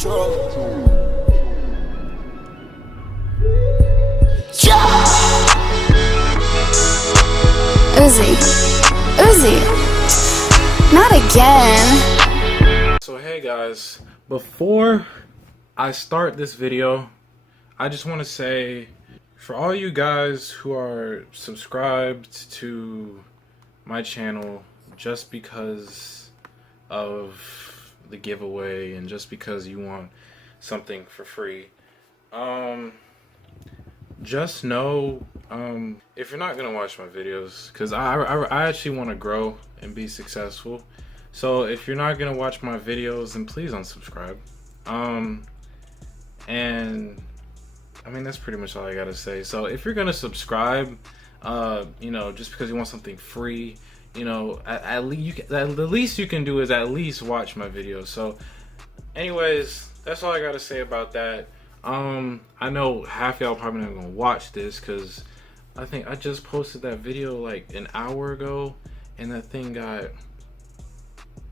Uzi, not again. So hey guys, before I start this video, I just want to say, for all you guys who are subscribed to my channel just because of the giveaway and just because you want something for free, just know, if you're not gonna watch my videos, because I actually want to grow and be successful, so if you're not gonna watch my videos, then please unsubscribe. And I mean, that's pretty much all I gotta say. So if you're gonna subscribe, you know, just because you want something free, you know, at least you can do is at least watch my videos. So anyways, that's all I gotta say about that. I know half y'all probably not gonna watch this because I think I just posted that video like an hour ago, and that thing got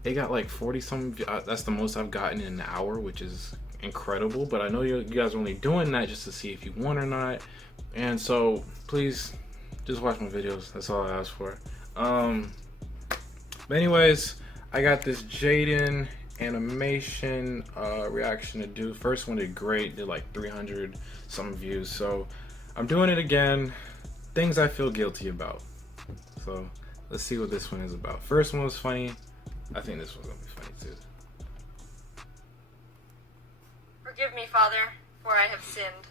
like 40 something. That's the most I've gotten in an hour, which is incredible. But I know you guys are only doing that just to see if you won or not, and so please just watch my videos. That's all I ask for. But anyways, I got this Jaden animation reaction to do. First one did great, did like 300 some views, so I'm doing it again. Things I feel guilty about. So let's see what this one is about. First one was funny. I think this one's gonna be funny too. Forgive me, Father, for I have sinned.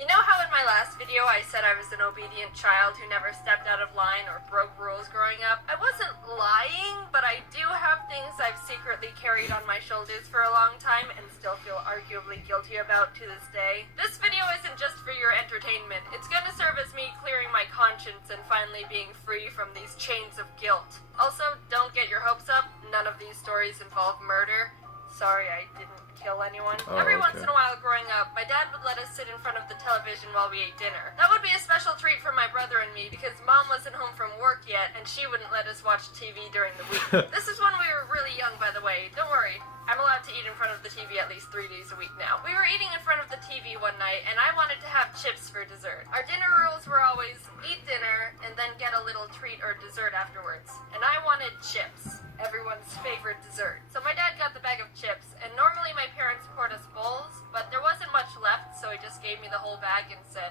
You know how in my last video I said I was an obedient child who never stepped out of line or broke rules growing up? I wasn't lying, but I do have things I've secretly carried on my shoulders for a long time and still feel arguably guilty about to this day. This video isn't just for your entertainment. It's gonna serve as me clearing my conscience and finally being free from these chains of guilt. Also, don't get your hopes up. None of these stories involve murder. Sorry, I didn't kill anyone. Every once in a while growing up, my dad would let us sit in front of the television while we ate dinner. That would be a special treat for my brother and me because Mom wasn't home from work yet and she wouldn't let us watch TV during the week. This is when we were really young, by the way. Don't worry, I'm allowed to eat in front of the TV at least 3 days a week now. We were eating in front of the TV one night and I wanted to have chips for dessert. Our dinner rules were always eat dinner and then get a little treat or dessert afterwards. And I wanted chips, everyone's favorite dessert. So my dad got the bag of chips, and normally my parents poured us bowls, but there wasn't much left, so he just gave me the whole bag and said,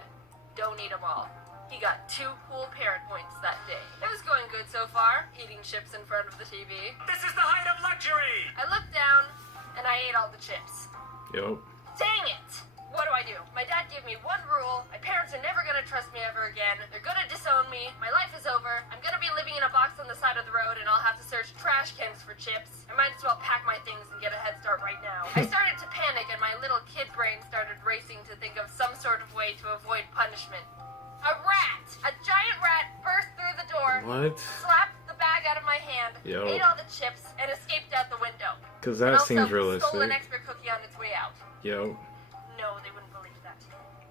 don't eat them all. He got 2 cool parent points that day. It was going good so far, eating chips in front of the TV. This is the height of luxury! I looked down, and I ate all the chips. Yup. Dang it! What do? My dad gave me one rule. My parents are never gonna trust me ever again. They're gonna disown me. My life is over. I'm gonna be living in a box on the side of the road and I'll have to search trash cans for chips. I might as well pack my things and get a head start right now. I started to panic and my little kid brain started racing to think of some sort of way to avoid punishment. A rat! A giant rat burst through the door. What? Slapped the bag out of my hand, ate all the chips, and escaped out the window. Because that seems realistic. Stole an extra cookie on its way out. Yo. No, they wouldn't believe that.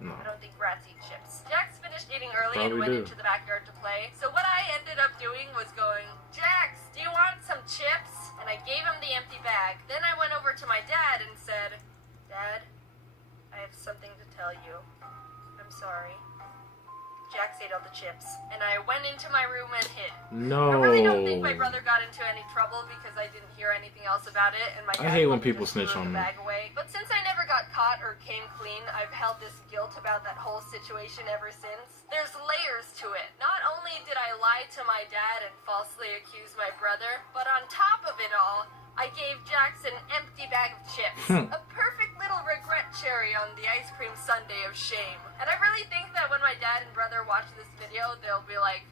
No. I don't think rats eat chips. Jax finished eating early Probably and went do. into the backyard to play. So what I ended up doing was going, Jax, do you want some chips? And I gave him the empty bag. Then I went over to my dad and said, Dad, I have something to tell you. I'm sorry. Jax ate all the chips, and I went into my room and hid. No. I really don't think my brother got into any trouble because I didn't hear anything else about it, and my dad I hate when just people snitch threw on the me. bag away. But since I never got caught or came clean, I've held this guilt about that whole situation ever since. There's layers to it. Not only did I lie to my dad and falsely accuse my brother, but on top of it all, I gave Jax an empty bag of chips. A perfect little regret cherry on the ice cream sundae of shame. And I really think that when my dad and brother watch this video, they'll be like,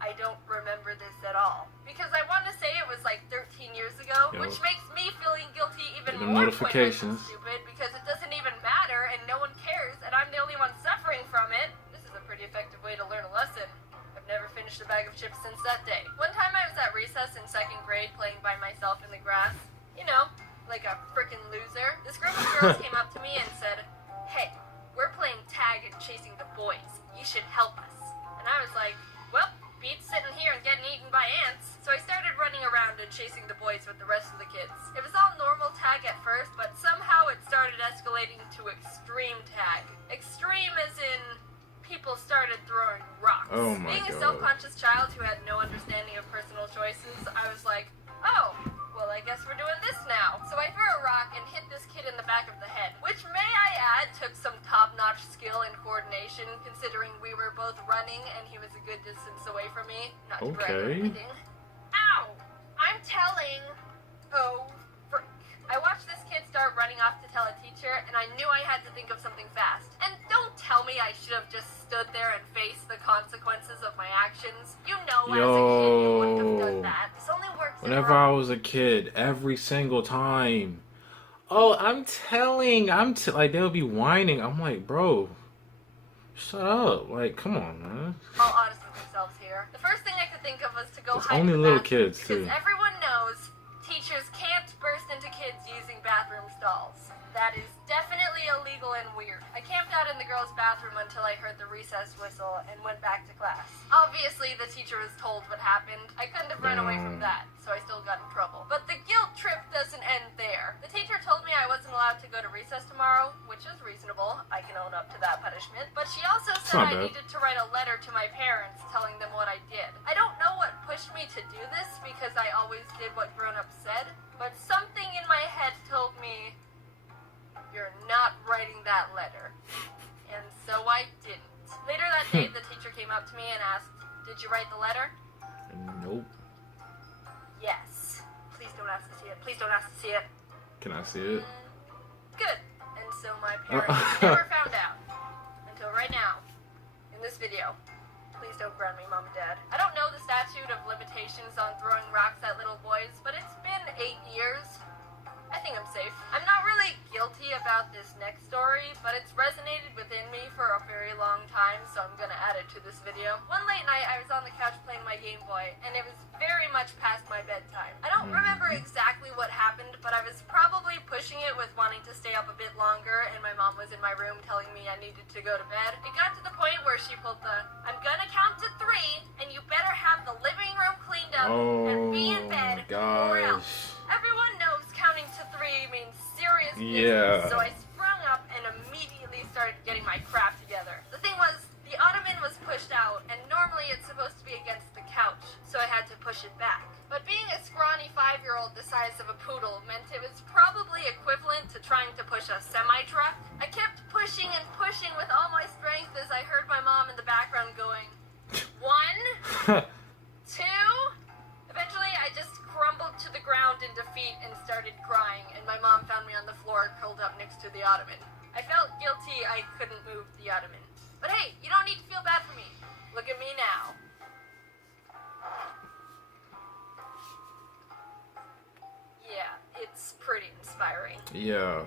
I don't remember this at all. Because I want to say it was like 13 years ago, which makes me feeling guilty even more notifications. Stupid because it doesn't even matter and no one cares and I'm the only one suffering from it. This is a pretty effective way to learn a lesson. I've never finished a bag of chips since that day. One time I was at recess in 2nd grade playing by myself in the grass. You know, like a frickin' loser. This group of girls came up to me and said, hey, we're playing tag and chasing the boys. You should help us. And I was like, well, beats sitting here and getting eaten by ants. So I started running around and chasing the boys with the rest of the kids. It was all normal tag at first, but somehow it started escalating to extreme tag. Extreme as in people started throwing rocks. Oh my Being a God. self-conscious child who had no understanding of personal choices, I was like, oh, well, I guess we're doing this now. So I threw a rock and hit this kid in the back of the head, which, may I add, took some top-notch skill and coordination, considering we were both running and he was a good distance away from me. Not to brag or Okay. anything. Ow! I'm telling. Oh, frick. I watched this kid start running off to tell a teacher, and I knew I had to think of something fast. And don't tell me I should have just stood there and faced the consequences of my actions. You know, as a kid, you wouldn't have done that. This only works in Whenever I was a kid, every single time. Oh, like they'll be whining. I'm like, bro, shut up. Like, come on, man. all honest with themselves here. The first thing I could think of was to go It's hide only in the little bathroom, kids, because too. everyone knows teachers can't burst into kids using bathroom stalls. That is definitely illegal and weird. I camped out in the girls' bathroom until I heard the recess whistle and went back to class. Obviously, the teacher was told what happened. I couldn't have run away from that, so I still got in trouble. But the guilt trip doesn't end there. The teacher told me I wasn't allowed to go to recess tomorrow, which is reasonable. I can own up to that punishment. But she also said not I bad. needed to write a letter to my parents telling them what I did. I don't know what pushed me to do this because I always did what grown-ups said, but something in my head told me, you're not writing that letter. And so I didn't. Later that day, the teacher came up to me and asked, did you write the letter? Nope. Yes. Please don't ask to see it. Please don't ask to see it. Can I see it? Good. And so my parents never found out. Until right now. In this video. Please don't ground me, Mom and Dad. I don't know the statute of limitations on throwing rocks at little boys, but it's been 8 years. I think I'm safe. I'm not really guilty about this next story, but it's resonated within me for a very long time, so I'm gonna add it to this video. One late night, I was on the couch playing my Game Boy, and it was very much past my bedtime. I don't remember exactly what happened, but I was probably pushing it with wanting to stay up a bit longer, and my mom was in my room telling me I needed to go to bed. It got to the point where she pulled the, I'm gonna count to 3, and you better have the living room cleaned up and be in bed, or else. Gosh. Everyone knows counting to 3 means serious business, Yeah. so I sprung up and immediately started getting my crap together. The thing was, the ottoman was pushed out, and normally it's supposed to be against the couch, so I had to push it back. But being a scrawny 5-year-old the size of a poodle meant it was probably equivalent to trying to push a semi-truck. I kept pushing and pushing with all my strength as I heard my mom in the background going, 1, 2... Eventually, I just crumbled to the ground in defeat and started crying, and my mom found me on the floor curled up next to the ottoman. I felt guilty I couldn't move the ottoman. But hey, you don't need to feel bad for me. Look at me now. Yeah, it's pretty inspiring. Yeah.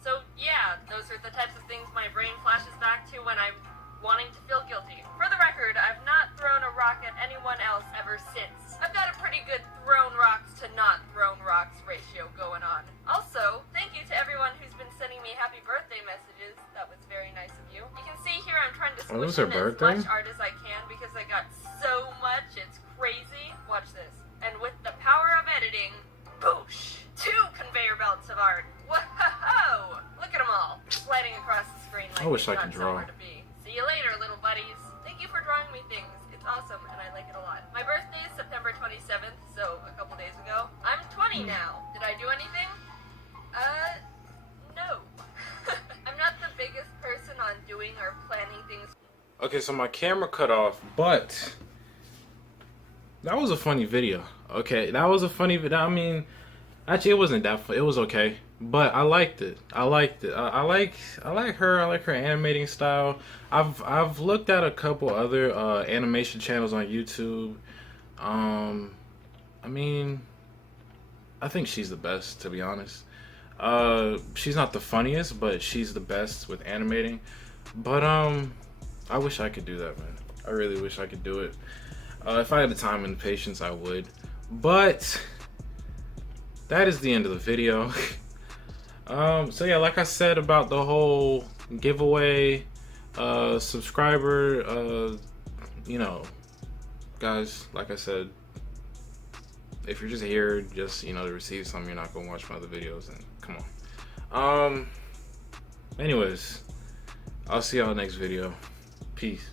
So yeah, those are the types of things my brain flashes back to when I'm wanting to feel guilty. For the record, I've not thrown a rock at anyone else ever since. I've got a pretty good thrown rocks to not thrown rocks ratio going on. Also, thank you to everyone who's been sending me happy birthday messages. That was very nice of you. You can see here I'm trying to Oh, it was squish her in as birthday? much art as I can because I got so much, it's crazy. Watch this. And with the power of editing, boosh! 2 conveyor belts of art. Whoa! Look at them all, sliding across the screen like I wish they've I got could draw. somewhere to be. See you later, little buddies. Thank you for drawing me things. It's awesome, and I like it a lot. My birthday is September 27th, so a couple days ago. I'm 20 now. Did I do anything? No. I'm not the biggest person on doing or planning things. Okay, so my camera cut off, but that was a funny video. Okay, that was a funny video. I mean, actually, it wasn't that fun. It was okay, but I liked it. I liked it. I like her. I like her animating style. I've looked at a couple other animation channels on YouTube. I mean, I think she's the best, to be honest. She's not the funniest, but she's the best with animating. But I wish I could do that, man. I really wish I could do it. If I had the time and the patience, I would. But that is the end of the video. So yeah, like I said about the whole giveaway, subscriber, you know, guys, like I said, if you're just here just, you know, to receive something, you're not gonna watch my other videos, and come on. Anyways, I'll see y'all next video. Peace.